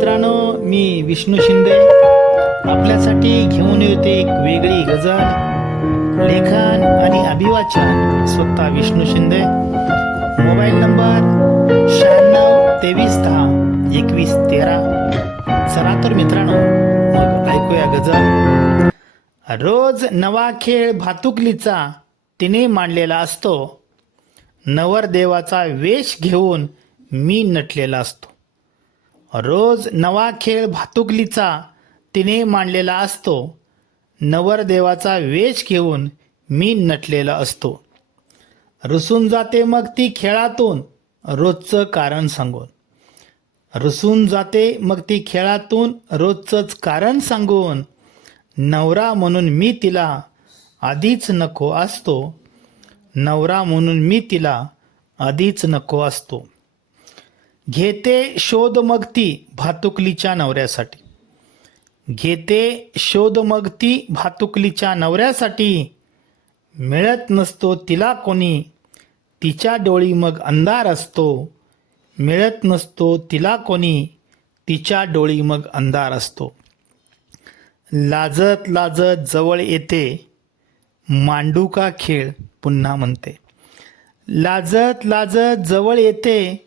मित्रांनो, मी विष्णू शिंदे आपल्यासाठी घेऊन येते एक वेगळी गझल. लेखन आणि अभिवाचन स्वतः विष्णू शिंदे. Mobile number 9623102113. चला तर मित्रांनो, मग ऐकूया गझल. रोज नवा खेळ भातुकलीचा तिने मांडलेला असतो. नवरदेवाचा वेश घेऊन मी नटलेला असतो. रोज नवा खेळ भातुकलीचा तिने मांडलेला असतो. नवरदेवाचा वेश घेऊन मी नटलेला असतो. रुसून जाते मग ती खेळातून रोजचं कारण सांगून. रुसून जाते मग ती खेळातून रोजचंच कारण सांगून. नवरा म्हणून मी तिला आधीच नको असतो. नवरा म्हणून मी तिला आधीच नको असतो. घेते शोध मग ती भातुकलीच्या नवऱ्यासाठी. घेते शोध मग ती भातुकलीच्या नवऱ्यासाठी. मिळत नसतो तिला कोणी, तिच्या डोळी मग अंधार असतो. मिळत नसतो तिला कोणी, तिच्या डोळी मग अंधार असतो. लाजत लाजत जवळ येते, मांडू का खेळ पुन्हा म्हणते. लाजत लाजत जवळ येते,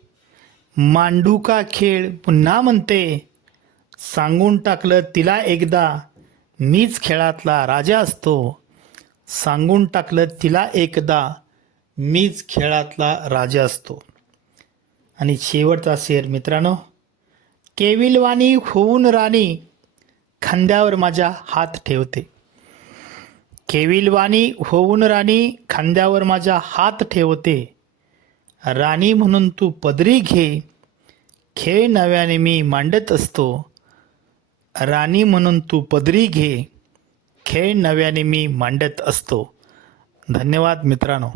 मांडू का खेळ पुन्हा म्हणते. सांगून टाकलं तिला एकदा, मीच खेळातला राजा असतो. सांगून टाकलं तिला एकदा, मीच खेळातला राजा असतो. आणि शेवटचा शेर मित्रांनो. केविलवाणी होऊन राणी खांद्यावर माझ्या हात ठेवते. केविलवाणी होऊन राणी खांद्यावर माझ्या हात ठेवते. राणी म्हणून तू पदरी घे, खेळ नव्याने मी मांडत असतो. राणी म्हणून तू पदरी घे, खेळ नव्याने मी मांडत असतो. धन्यवाद मित्रांनो.